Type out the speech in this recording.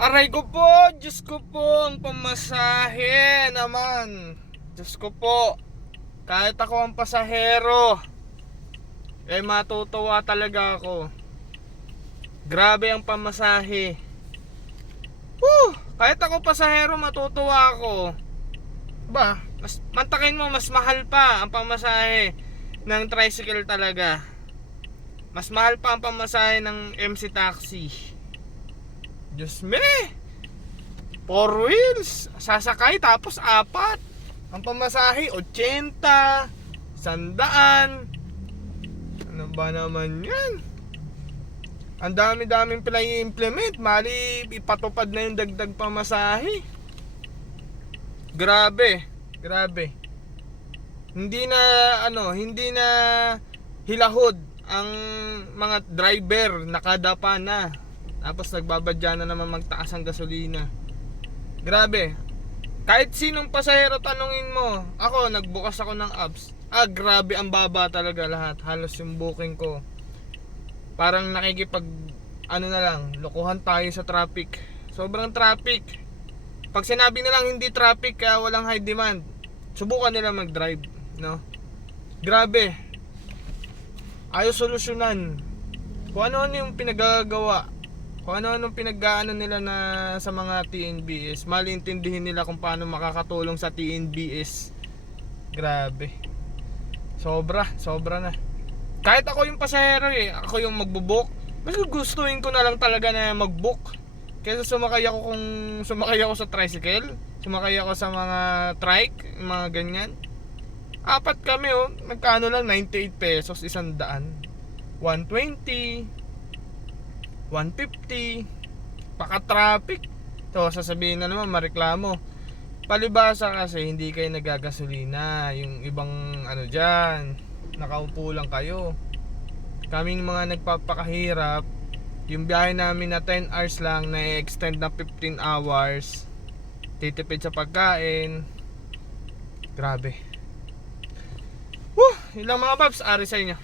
Aray ko po, Diyos ko po, ang pamasahe naman. Diyos ko po, kahit ako ang pasahero, matutuwa talaga ako. Grabe ang pamasahe. Kahit ako pasahero, matutuwa ako. Mas mantakin mo, mas mahal pa ang pamasahe ng tricycle talaga. Mas mahal pa ang pamasahe ng MC Taxi. Diyos me, 4 wheels, sasakay tapos 4. Ang pamasahe 80, 100. Ano ba naman yan? Ang dami-daming pinai-implement. Mali ipatupad na yung dagdag pamasahe. Grabe. Hindi na hilahod ang mga driver, nakadapa na. Tapos nagbabadya na naman magtaas ang gasolina. Grabe. Kahit sinong pasahero tanungin mo, ako nagbukas ako ng apps. Grabe, ang baba talaga lahat. Halos yung booking ko, parang nakikipag lokohan tayo sa traffic. Sobrang traffic. Pag sinabi nilang hindi traffic kaya walang high demand, subukan nila mag-drive, no? Grabe. Ayaw solusyonan. Kung ano-ano yung pinagagawa, kung ano-ano pinag-aano nila na sa mga TNBS, malintindihin nila kung paano makakatulong sa TNBS. Grabe. Sobra na. Kahit ako yung pasahero ako yung magbo-book, mas gustuhin ko na lang talaga na mag-book kaysa sumakay ako sa tricycle, sumakay ako sa mga trike, mga ganyan. 4 kami magkano lang, 98 pesos, 100, 120, 150, paka-traffic. So sasabihin na naman, mareklamo. Palibasa kasi hindi kayo nagagasolina. Yung ibang dyan, nakaupo lang kayo. Kaming mga nagpapakahirap, yung biyahe namin na 10 hours lang na extend na 15 hours. Titipid sa pagkain. Grabe. Yun lang mga paps, ari sa inyo.